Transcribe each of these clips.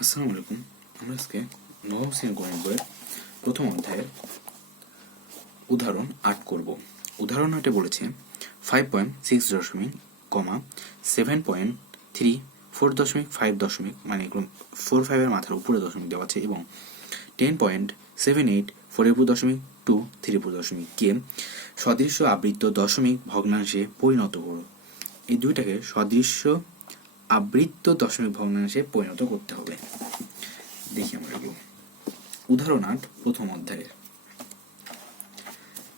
আসসালামু আলাইকুম। আমরা আজকে নবম শ্রেণীর গণিত বইয়ের প্রথম অধ্যায়ের উদাহরণ 8 করব। উদাহরণ 8-এ বলেছে 5.6 দশমিক কমা 7.34 দশমিক মানে এগুলো 4-5 এর মাথার উপরে দশমিক দেওয়া আছে এবং 10.78 কে সদৃশ্য আবৃত্ত দশমিক ভগ্নাংশে পরিণত করো। এই দুইটাকে সদৃশ্য আবৃত্ত দশমিক ভগ্নাংশে পরিণত করতে হবে। দেখি আমরা এগুলো। উদাহরণ 8 প্রথম অধ্যায়ের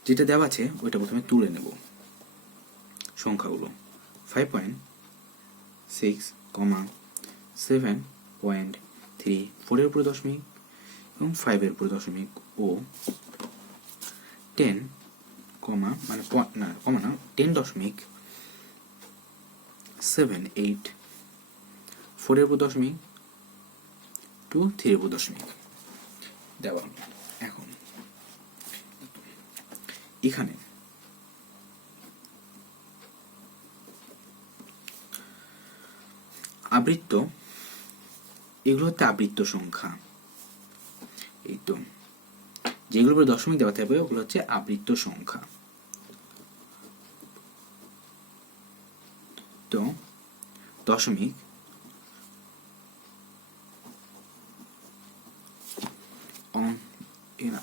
যেটা দেওয়া আছে ওইটা প্রথমে তুলে নেব। সংখ্যাগুলো 5.6, 7.34 এর উপরে দশমিক এবং 5 এর উপরে দশমিক ও 10 মানে 10.784 এর উপর দশমিক 3 এর উপর দশমিক দেওয়া। এখন এখানে আবৃত্ত, এগুলো হচ্ছে আবৃত্ত সংখ্যা। এই তো যেগুলোর উপরে দশমিক দেওয়া থাকবে ওগুলো হচ্ছে আবৃত্ত সংখ্যা। তো দশমিক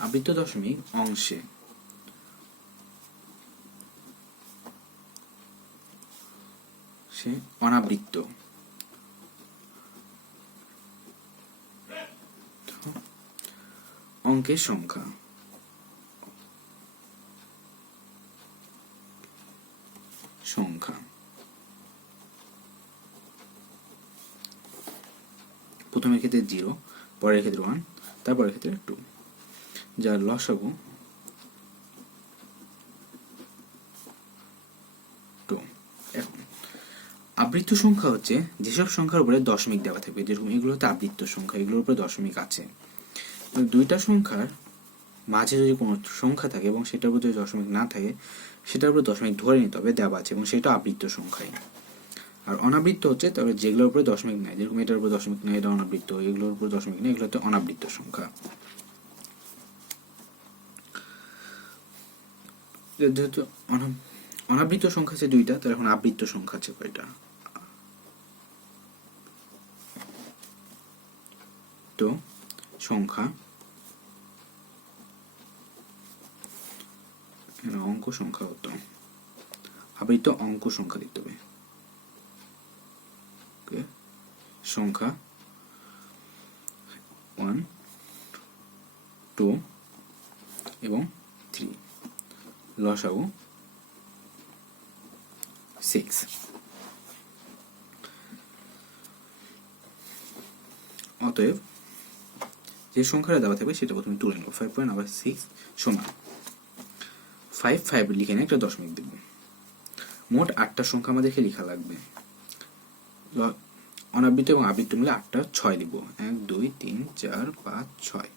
আবৃত্ত দশমিক অংশে সে অনাবৃত্ত অঙ্কের সংখ্যা প্রথমের ক্ষেত্রে 0, পরের ক্ষেত্রে 1, তারপরের ক্ষেত্রে 2, যার লসাগু 2। এখন আবৃত্ত সংখ্যা হচ্ছে যেসব সংখ্যার উপরে দশমিক দেওয়া থাকবে, যেরকম এগুলো হচ্ছে আবৃত্ত সংখ্যা, এগুলোর উপরে দশমিক আছে। দুইটা সংখ্যার মাঝে যদি কোনো সংখ্যা থাকে এবং সেটার উপর যদি দশমিক না থাকে সেটার উপর দশমিক ধরে নিতে হবে, দেওয়া আছে এবং সেটা আবৃত্ত সংখ্যাই। আর অনাবৃত্ত হচ্ছে তবে যেগুলোর উপরে দশমিক নেই, যেরকম এটার উপর দশমিক নেই এটা অনাবৃত্ত, এগুলোর উপর দশমিক নেই এগুলো হচ্ছে অনাবৃত্ত সংখ্যা। যেহেতু অনাবৃত্ত সংখ্যা আছে দুইটা, তার এখন আবৃত্ত সংখ্যা আছে কয়টা? তো সংখ্যা অঙ্ক সংখ্যা হতো আবৃত্ত অঙ্ক সংখ্যা দিতে হবে। সংখ্যা 1, 2 এবং 3, লসাগু 6। অতএব যে সংখ্যাটা দেওয়া থাকবে সেটা প্রথমে তুলে নেব। 5.6 সমান 5 লিখে নিয়ে একটা দশমিক দেব। মোট 8টা সংখ্যা আমাদেরকে লেখা লাগবে। অনাবৃত্ত এবং আবৃত্ত মিলে 8টা 6 দিব। 1, 2, 3, 4, 5, 6,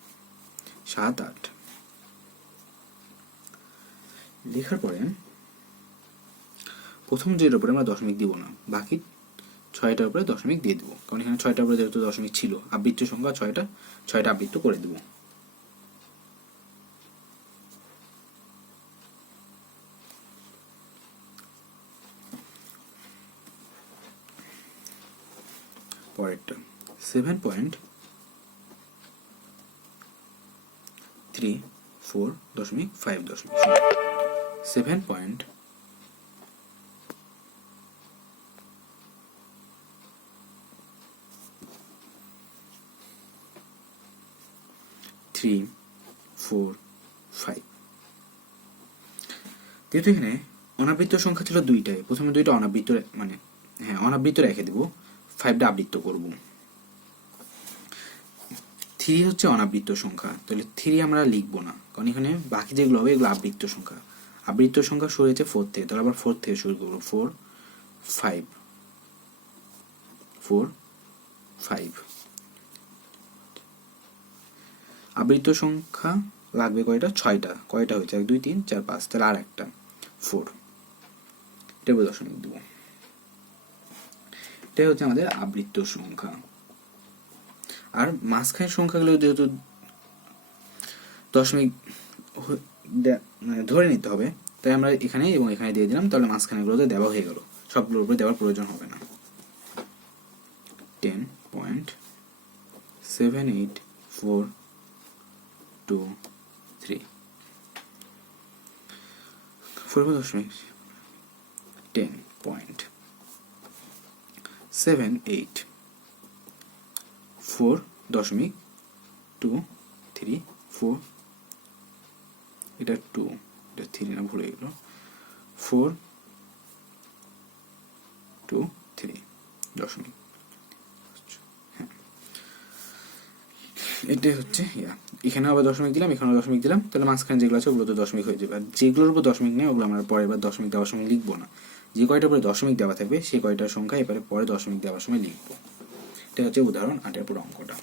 7, 8 লেখার পরে প্রথম যেটার উপরে আমরা দশমিক দিব না, বাকি 6টার উপরে দশমিক দিয়ে দেবো, কারণ এখানে 6টার উপরে যেহেতু দশমিক ছিল, আবৃত্ত সংখ্যা 6টা আবৃত্ত করে দেবো। পরেরটা 7.34.5 7.34 3, 4, 5। যেহেতু এখানে অনাবৃত্ত সংখ্যা ছিল দুইটাই, প্রথমে দুইটা অনাবৃত্ত অনাবৃত্ত রেখে দেব, 5টা আবৃত্ত করব। 3 হচ্ছে অনাবৃত্ত সংখ্যা, তাহলে 3 আমরা লিখবো না, কারণ এখানে বাকি যেগুলো হবে এগুলো আবৃত্ত সংখ্যা। আবৃত্ত সংখ্যা শুরু হয়েছে 4 থেকে, তাহলে আবার 4 থেকে শুরু করবো। 4, 5, 4, 5। আবৃত্ত সংখ্যা লাগবে কয়টা? 6টা। কয়টা হয়েছে? 1, 2, 3, 4, 5, তাহলে আর একটা 4, এটা দশমিক দেব। এটা হচ্ছে আমাদের আবৃত্ত সংখ্যা। আর মাঝখানের সংখ্যাগুলো যেহেতু দশমিক মানে ধরে নিতে হবে, তাই আমরা এখানে এবং এখানে দিয়ে দিলাম, তাহলে মাঝখানেগুলোতে দেওয়া হয়ে গেল, সবগুলোর উপরে দেওয়ার প্রয়োজন হবে না। 10.7842 দশমিক 10.784234 এটা 2, এটা 3 না, ভুলে গেল, 423 দশমিক। হ্যাঁ, এটাই হচ্ছে এখানে আবার দশমিক দিলাম, এখানেও দশমিক দিলাম, তাহলে মাঝখানে যেগুলো আছে ওগুলো তো দশমিক হয়ে যাবে। আর যেগুলোর উপর দশমিক নেই ওগুলো আমরা পরে এবার দশমিক দেওয়ার সময় লিখবো না। যে কয়টার উপরে দশমিক দেওয়া থাকবে সেই কয়টার সংখ্যা এবারে পরে দশমিক দেওয়ার সময় লিখবো। এটা হচ্ছে উদাহরণ 8-এর পুরো অঙ্কটা।